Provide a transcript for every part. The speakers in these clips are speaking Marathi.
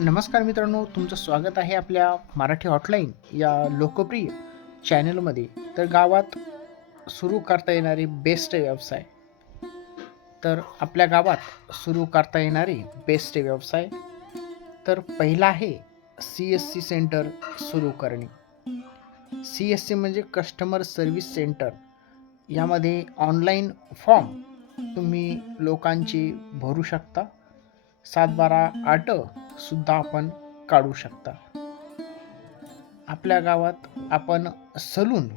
नमस्कार मित्रांनो तुमचं स्वागत आहे आपल्या मराठी हॉटलाईन या लोकप्रिय चॅनलमध्ये. तर गावात सुरू करता येणारे बेस्ट व्यवसाय. तर आपल्या गावात सुरू करता येणारे बेस्ट व्यवसाय. तर पहिला आहे सी एस सी सेंटर सुरू करणे. सी एस सी म्हणजे कस्टमर सर्व्हिस सेंटर यामध्ये ऑनलाईन फॉर्म तुम्ही लोकांची भरू शकता. सात बारा आठ सुद्धा आपण काढू शकता. आपल्या गावात आपण सलून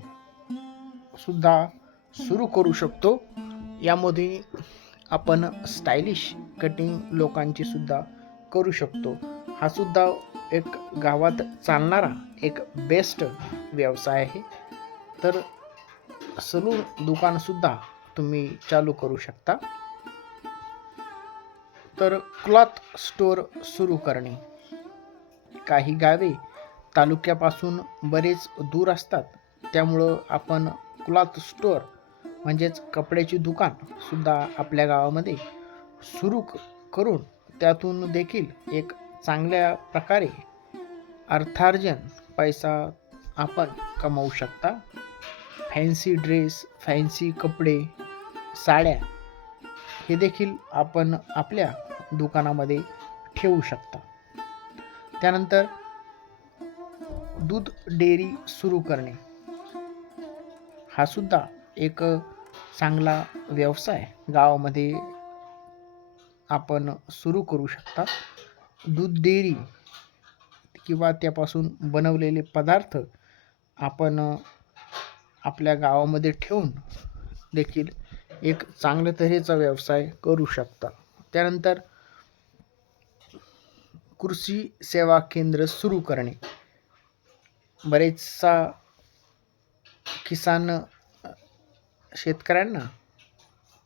सुद्धा सुरू करू शकतो. यामध्ये आपण स्टायलिश कटिंग लोकांची सुद्धा करू शकतो. हा सुद्धा एक गावात चालणारा एक बेस्ट व्यवसाय आहे. तर सलून दुकानसुद्धा तुम्ही चालू करू शकता. तर क्लॉथ स्टोअर सुरू करणे. काही गावे तालुक्यापासून बरेच दूर असतात. त्यामुळं आपण क्लॉथ स्टोअर म्हणजेच कपड्याची दुकानसुद्धा आपल्या गावामध्ये सुरू करून त्यातून देखील एक चांगल्या प्रकारे अर्थार्जन पैसा आपण कमावू शकता. फॅन्सी ड्रेस फॅन्सी कपडे साड्या हे देखील आपण आपल्या दुकानामध्ये ठेवू शकता. त्यानंतर दूध डेअरी सुरू करणे. हा सुद्धा एक चांगला व्यवसाय. गावामध्ये आपण सुरू करू शकता. दूध डेअरी किंवा त्यापासून बनवलेले पदार्थ आपण आपल्या गावामध्ये ठेवून देखील एक चांगल्या तऱ्हेचा व्यवसाय करू शकता. त्यानंतर कृषी सेवा केंद्र सुरू करणे. बरेचसा किसान शेतकऱ्यांना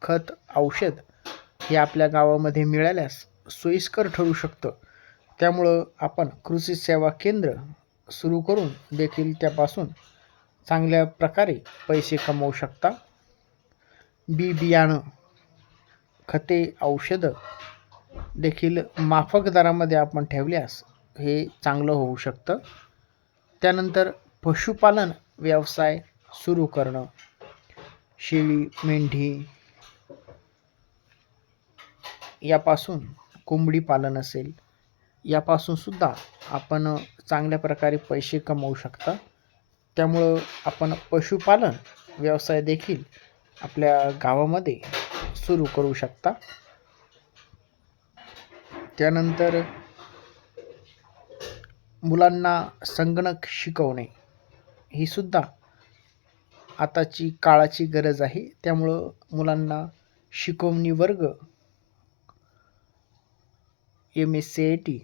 खत औषध हे आपल्या गावामध्ये मिळाल्यास सोयीस्कर ठरू शकतं. त्यामुळं आपण कृषी सेवा केंद्र सुरू करून देखील त्यापासून चांगल्या प्रकारे पैसे कमवू शकता. बी बियाणं खते औषधं देखील माफक दरामध्ये आपण ठेवल्यास हे चांगलं होऊ शकतं. त्यानंतर पशुपालन व्यवसाय सुरू करणं. शेळी मेंढी यापासून कोंबडी पालन असेल यापासून सुद्धा आपण चांगल्या प्रकारे पैसे कमवू शकता. त्यामुळं आपण पशुपालन व्यवसाय देखील आपल्या गावामध्ये सुरू करू शकता. त्यानंतर मुलांना संगणक शिकवणे ही सुद्धा आताची काळाची गरज आहे. त्यामुळं मुलांना शिकवणी वर्ग M S C I T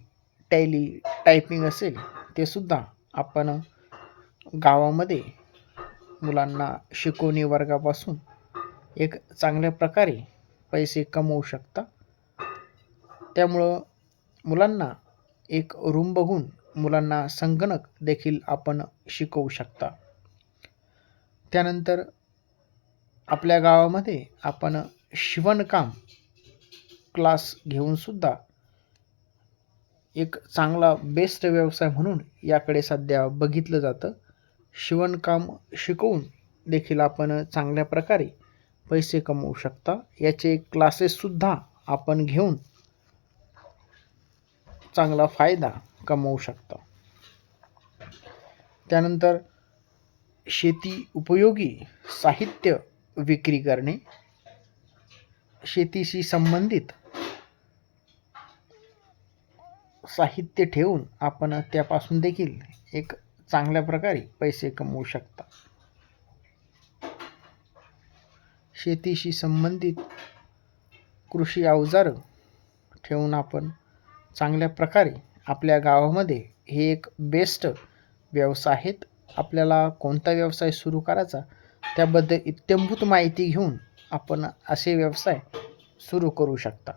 tally typing असेल ते सुद्धा आपण गावामध्ये मुलांना शिकवणी वर्गापासून एक चांगल्या प्रकारे पैसे कमवू शकता. त्यामुळं मुलांना एक रूम बघून मुलांना संगणक देखील आपण शिकवू शकता. त्यानंतर आपल्या गावामध्ये आपण शिवणकाम क्लास घेऊनसुद्धा एक चांगला बेस्ट व्यवसाय म्हणून याकडे सध्या बघितलं जातं. शिवणकाम शिकवून देखील आपण चांगल्या प्रकारे पैसे कमवू शकता. याचे क्लासेससुद्धा आपण घेऊन चांगला फायदा कमवू शकता. त्यानंतर शेती उपयोगी साहित्य विक्री करणे शेतीशी संबंधित साहित्य ठेवून आपण त्यापासून देखील एक चांगल्या प्रकारे पैसे कमवू शकता. शेतीशी संबंधित कृषी अवजारं ठेवून आपण चांगल्या प्रकारे आपल्या गावामध्ये हे एक बेस्ट व्यवसाय आहेत. आपल्याला कोणता व्यवसाय सुरू करायचा त्याबद्दल इत्यंभूत माहिती घेऊन आपण असे व्यवसाय सुरू करू शकता.